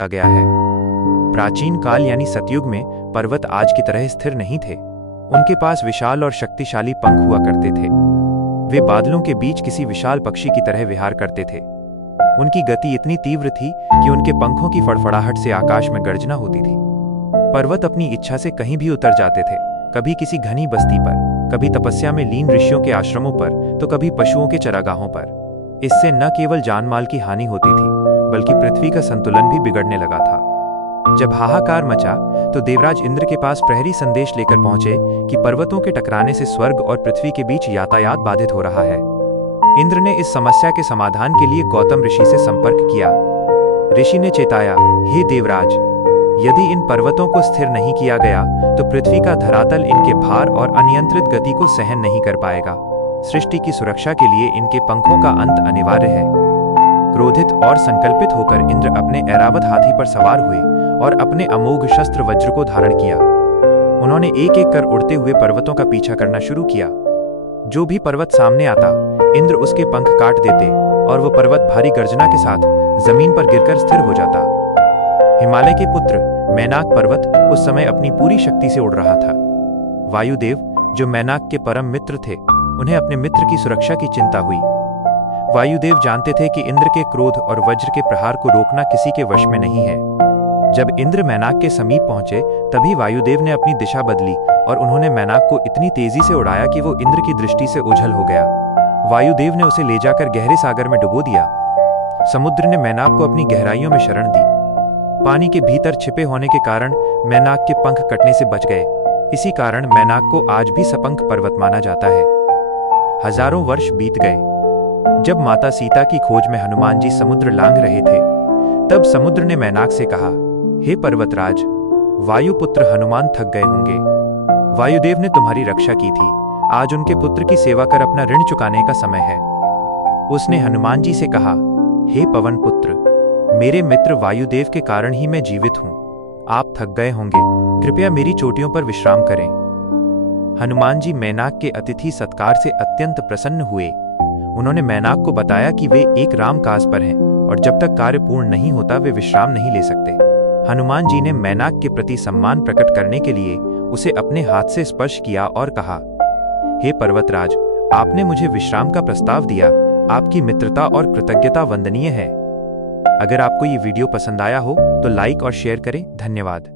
गया है। प्राचीन काल यानी सतयुग में पर्वत आज की तरह स्थिर नहीं थे। उनके पास विशाल और शक्तिशाली पंख हुआ करते थे। वे बादलों के बीच किसी विशाल पक्षी की तरह विहार करते थे। उनकी गति इतनी तीव्र थी कि उनके पंखों की फड़फड़ाहट से आकाश में गर्जना होती थी। पर्वत अपनी इच्छा से कहीं भी उतर जाते थे, कभी किसी घनी बस्ती पर, कभी तपस्या में लीन ऋषियों के आश्रमों पर, तो कभी पशुओं के चरागाहों पर। इससे न केवल जानमाल की हानि होती थी, बल्कि पृथ्वी का संतुलन भी बिगड़ने लगा था। जब हाहाकार मचा तो देवराज इंद्र के पास प्रहरी संदेश लेकर पहुंचे कि पर्वतों के टकराने से स्वर्ग और पृथ्वी के बीच यातायात बाधित हो रहा है। इंद्र ने इस समस्या के समाधान के लिए गौतम ऋषि से संपर्क किया। ऋषि ने चेताया, हे देवराज, यदि इन पर्वतों को स्थिर नहीं किया गया तो पृथ्वी का धरातल इनके भार और अनियंत्रित गति को सहन नहीं कर पाएगा। सृष्टि की सुरक्षा के लिए इनके पंखों का अंत अनिवार्य है। क्रोधित और संकल्पित होकर इंद्र अपने ऐरावत हाथी पर सवार हुए और अपने अमोघ शस्त्र वज्र को धारण किया। उन्होंने एक एक कर उड़ते हुए पर्वतों का पीछा करना शुरू किया। जो भी पर्वत सामने आता, इंद्र उसके पंख काट देते और वो पर्वत भारी गर्जना के साथ जमीन पर गिरकर स्थिर हो जाता। हिमालय के पुत्र मैनाक पर्वत उस समय अपनी पूरी शक्ति से उड़ रहा था। वायुदेव, जो मैनाक के परम मित्र थे, उन्हें अपने मित्र की सुरक्षा की चिंता हुई। वायुदेव जानते थे कि इंद्र के क्रोध और वज्र के प्रहार को रोकना किसी के वश में नहीं है। जब इंद्र मैनाक के समीप पहुंचे, तभी वायुदेव ने अपनी दिशा बदली और उन्होंने मैनाक को इतनी तेजी से उड़ाया कि वो इंद्र की दृष्टि से ओझल हो गया। वायुदेव ने उसे ले जाकर गहरे सागर में डुबो दिया। समुद्र ने मैनाक को अपनी गहराइयों में शरण दी। पानी के भीतर छिपे होने के कारण मैनाक के पंख कटने से बच गए। इसी कारण मैनाक को आज भी सपंख पर्वत माना जाता है। हजारों वर्ष बीत गए। जब माता सीता की खोज में हनुमान जी समुद्र लांघ रहे थे, तब समुद्र ने मैनाक से कहा, हे पर्वतराज, वायुपुत्र हनुमान थक गए होंगे। वायुदेव ने तुम्हारी रक्षा की थी, आज उनके पुत्र की सेवा कर अपना ऋण चुकाने का समय है। उसने हनुमान जी से कहा, हे पवन पुत्र, मेरे मित्र वायुदेव के कारण ही मैं जीवित हूं। आप थक गए होंगे, कृपया मेरी चोटियों पर विश्राम करें। हनुमान जी मैनाक के अतिथि सत्कार से अत्यंत प्रसन्न हुए। उन्होंने मैनाक को बताया कि वे एक रामकाज पर हैं और जब तक कार्य पूर्ण नहीं होता वे विश्राम नहीं ले सकते। हनुमान जी ने मैनाक के प्रति सम्मान प्रकट करने के लिए उसे अपने हाथ से स्पर्श किया और कहा, हे पर्वतराज, आपने मुझे विश्राम का प्रस्ताव दिया। आपकी मित्रता और कृतज्ञता वंदनीय है। अगर आपको ये वीडियो पसंद आया हो तो लाइक और शेयर करें। धन्यवाद।